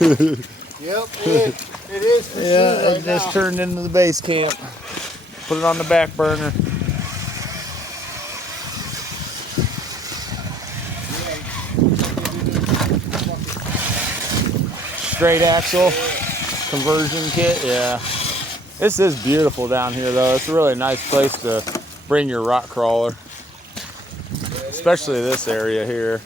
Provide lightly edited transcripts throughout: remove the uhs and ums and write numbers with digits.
Yep, it is. For Yeah, sure it just turned into the base camp. Put it on the back burner. Straight axle conversion kit. Yeah, this is beautiful down here though. It's a really nice place to bring your rock crawler, especially this area here.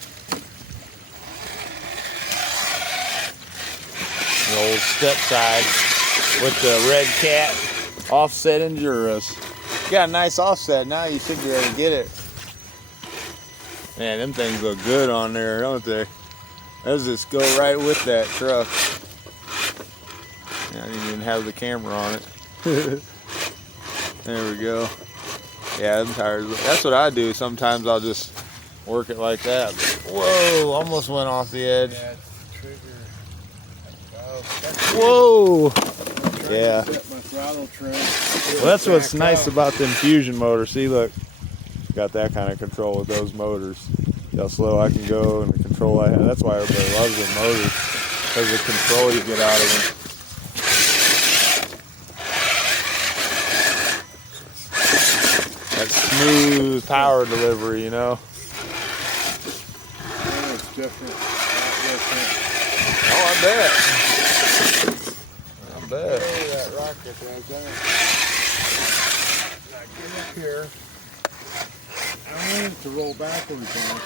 The old step side with the red cat offset Enduros. Got a nice offset now. You should be able to get it. Man, them things look good on there, don't they? Those just go right with that truck. I didn't even have the camera on it. There we go. Yeah, them tires. That's what I do. Sometimes I'll just work it like that. Whoa, almost went off the edge. Yeah, it's the trigger. Whoa. Yeah. Well, that's what's nice about the infusion motor. See, look, got that kind of control with those motors. See how slow I can go and the control I have. That's why everybody loves the motors, because the control you get out of them. That smooth power delivery, you know. Yeah, it's different. Oh, I bet. I bet. Hey, that rocket right there. Now get up here. I want it to roll back every time.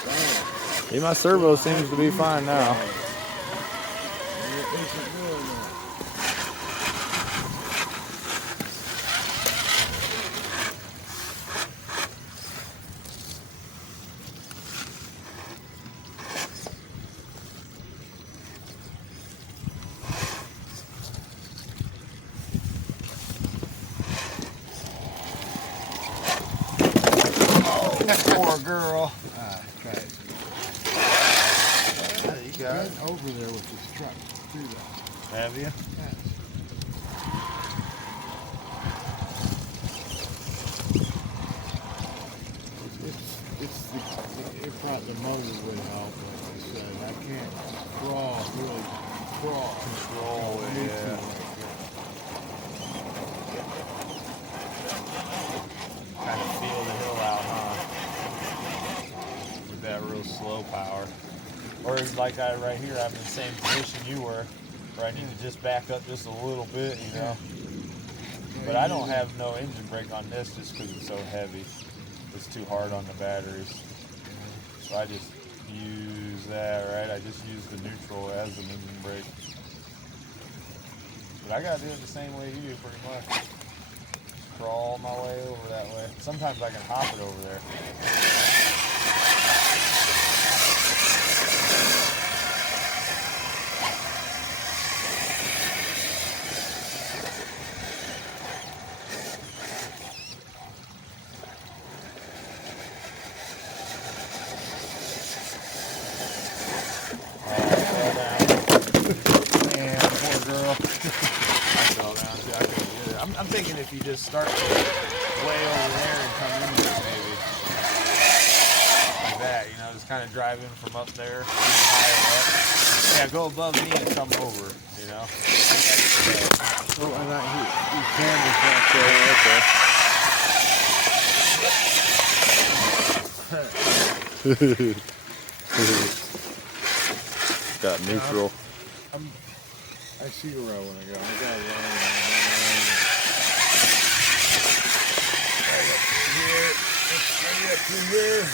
Yeah, my servo seems to be fine now. It isn't doing that. Poor girl. Try it. You got it. Been over there with this truck. Do that. Have you? Yes. It brought the motor would help, like I said. I can't really crawl. Control, yeah. Kind of feel the hill out, huh? With that real slow power. Or like I right here, I'm in the same position you were, where I need to just back up just a little bit, you know. But I don't have no engine brake on this just because it's so heavy. It's too hard on the batteries. So I just use that, right? I just use the neutral as an engine brake. But I gotta do it the same way you do, pretty much. Crawl my way over that way. Sometimes I can hop it over there. I'm thinking if you just start way over there and come in there, maybe like that, you know, just kind of drive in from up there, even higher up. Yeah, go above me and come over, you know. Oh, and these cameras back there. Got neutral. I see where I want to go. I got to run. Right up through here.